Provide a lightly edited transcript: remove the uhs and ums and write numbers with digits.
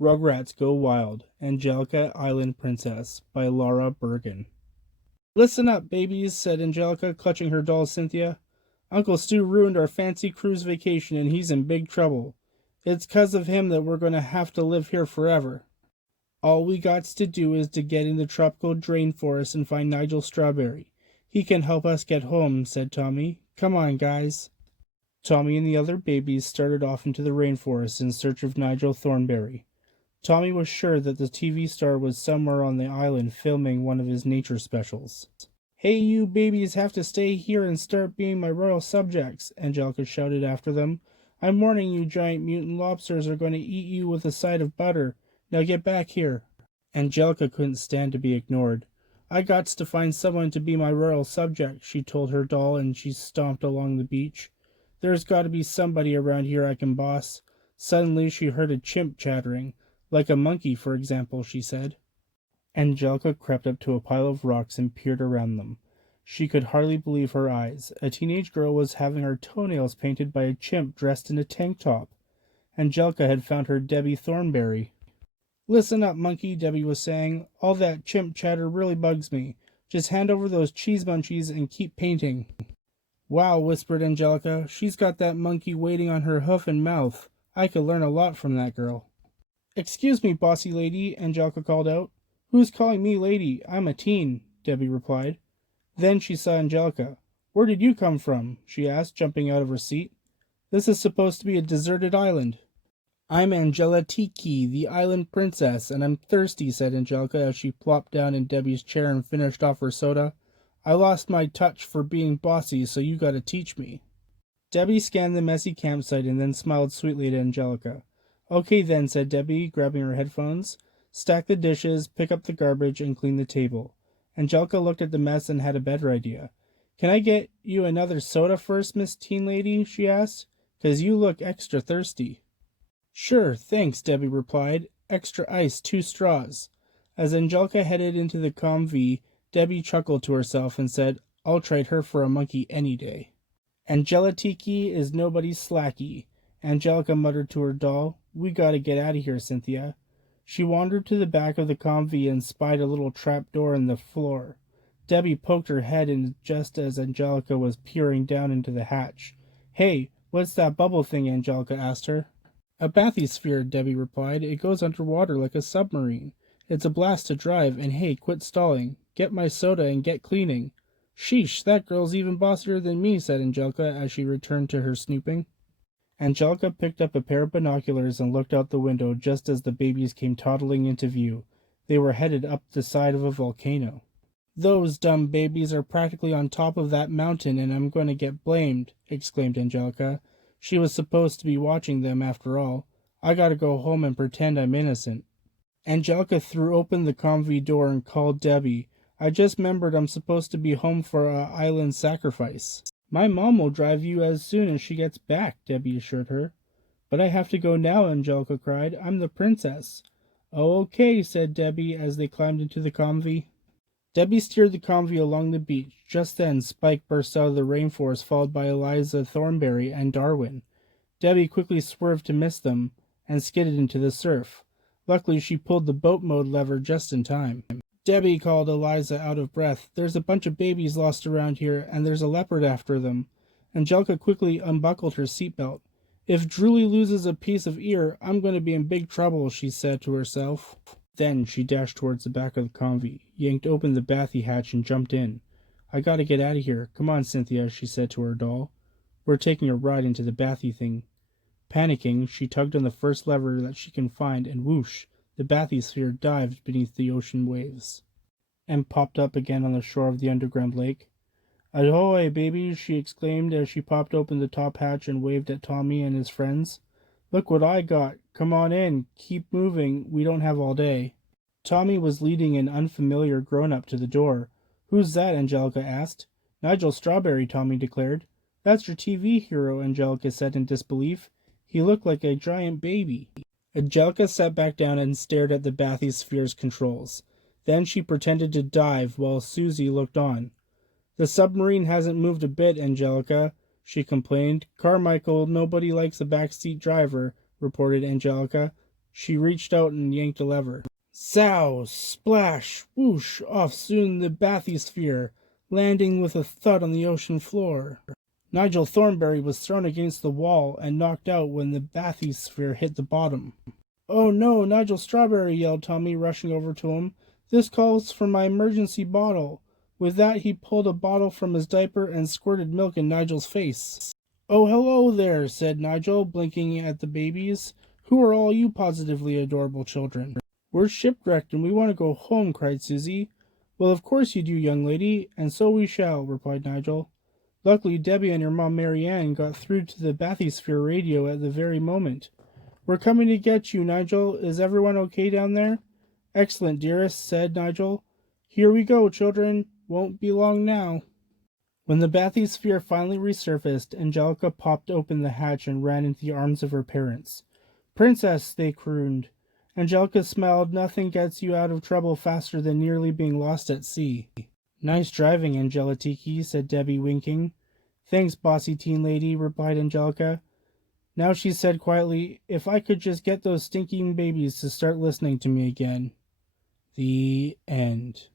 Rugrats Go Wild, Angelica Island Princess by Lara Bergen. Listen up, babies, said Angelica, clutching her doll Cynthia. Uncle Stu ruined our fancy cruise vacation and he's in big trouble. It's 'cause of him that we're going to have to live here forever. All we gots to do is to get in the tropical drain forest and find Nigel Strawberry. He can help us get home, said Tommy. Come on, guys. Tommy and the other babies started off into the rainforest in search of Nigel Thornberry. Tommy was sure that the TV star was somewhere on the island filming one of his nature specials. Hey, you babies have to stay here and start being my royal subjects, Angelica shouted after them. I'm warning you, giant mutant lobsters are going to eat you with a side of butter. Now get back here. Angelica couldn't stand to be ignored. I gots to find someone to be my royal subject, she told her doll, and she stomped along the beach. There's got to be somebody around here I can boss. Suddenly she heard a chimp chattering. Like a monkey, for example, she said. Angelica crept up to a pile of rocks and peered around them. She could hardly believe her eyes. A teenage girl was having her toenails painted by a chimp dressed in a tank top. Angelica had found her Debbie Thornberry. Listen up, monkey, Debbie was saying. All that chimp chatter really bugs me. Just hand over those cheese munchies and keep painting. Wow, whispered Angelica. She's got that monkey waiting on her hoof and mouth. I could learn a lot from that girl. Excuse me, bossy lady, Angelica called out. Who's calling me lady? I'm a teen, Debbie replied. Then she saw Angelica. Where did you come from? She asked, jumping out of her seat. This is supposed to be a deserted island. I'm Angelica, the island princess, and I'm thirsty, said Angelica as she plopped down in Debbie's chair and finished off her soda. I lost my touch for being bossy, so you gotta teach me. Debbie scanned the messy campsite and then smiled sweetly at Angelica. Okay then, said Debbie, grabbing her headphones. Stack the dishes, pick up the garbage, and clean the table. Angelica looked at the mess and had a better idea. Can I get you another soda first, Miss Teen Lady? She asked. 'Cause you look extra thirsty. Sure, thanks, Debbie replied. Extra ice, 2 straws. As Angelica headed into the convy, Debbie chuckled to herself and said, I'll trade her for a monkey any day. Angelica is nobody's slacky, Angelica muttered to her doll. We gotta get out of here, Cynthia. She wandered to the back of the convy and spied a little trap door in the floor. Debbie poked her head in just as Angelica was peering down into the hatch. Hey, what's that bubble thing? Angelica asked her. A bathysphere, Debbie replied. It goes underwater like a submarine. It's a blast to drive, and hey, quit stalling. Get my soda and get cleaning. Sheesh, that girl's even bossier than me, said Angelica as she returned to her snooping. Angelica picked up a pair of binoculars and looked out the window just as the babies came toddling into view. They were headed up the side of a volcano. Those dumb babies are practically on top of that mountain, and I'm going to get blamed, exclaimed Angelica. She was supposed to be watching them after all. I gotta go home and pretend I'm innocent. Angelica threw open the convy door and called Debbie. I just remembered I'm supposed to be home for a island sacrifice. My mom will drive you as soon as she gets back, Debbie assured her. But I have to go now, Angelica cried. I'm the princess. Oh, okay, said Debbie as they climbed into the convy. Debbie steered the convy along the beach. Just then, Spike burst out of the rainforest, followed by Eliza Thornberry and Darwin. Debbie quickly swerved to miss them and skidded into the surf. Luckily, she pulled the boat mode lever just in time. Debbie, called Eliza out of breath. There's a bunch of babies lost around here, and there's a leopard after them. Angelica quickly unbuckled her seatbelt. If Drooly loses a piece of ear, I'm going to be in big trouble, she said to herself. Then she dashed towards the back of the convy, yanked open the bathy hatch, and jumped in. I gotta get out of here. Come on, Cynthia, she said to her doll. We're taking a ride into the bathy thing. Panicking, she tugged on the first lever that she can find, and whoosh, the bathysphere dived beneath the ocean waves and popped up again on the shore of the underground lake. Ahoy, baby, she exclaimed as she popped open the top hatch and waved at Tommy and his friends. Look what I got. Come on in. Keep moving. We don't have all day. Tommy was leading an unfamiliar grown-up to the door. Who's that? Angelica asked. Nigel Strawberry, Tommy declared. That's your TV hero, Angelica said in disbelief. He looked like a giant baby. Angelica sat back down and stared at the bathysphere's controls. Then she pretended to dive while Susie looked on. The submarine hasn't moved a bit, Angelica, she complained. Carmichael, nobody likes a backseat driver, reported Angelica. She reached out and yanked a lever. Zow! Splash! Whoosh! Off soon the bathysphere, landing with a thud on the ocean floor. Nigel Thornberry was thrown against the wall and knocked out when the bathysphere hit the bottom. Oh no, Nigel Strawberry, yelled Tommy, rushing over to him. This calls for my emergency bottle. With that, he pulled a bottle from his diaper and squirted milk in Nigel's face. Oh, hello there, said Nigel, blinking at the babies. Who are all you positively adorable children? We're shipwrecked and we want to go home, cried Susie. Well, of course you do, young lady, and so we shall, replied Nigel. Luckily, Debbie and your mom, Mary Ann, got through to the bathysphere radio at the very moment. We're coming to get you, Nigel. Is everyone okay down there? Excellent, dearest, said Nigel. Here we go, children. Won't be long now. When the bathysphere finally resurfaced, Angelica popped open the hatch and ran into the arms of her parents. Princess, they crooned. Angelica smiled. Nothing gets you out of trouble faster than nearly being lost at sea. Nice driving, Angelitiki, said Debbie, winking. Thanks, bossy teen lady, replied Angelica. Now she said quietly, if I could just get those stinking babies to start listening to me again. The end.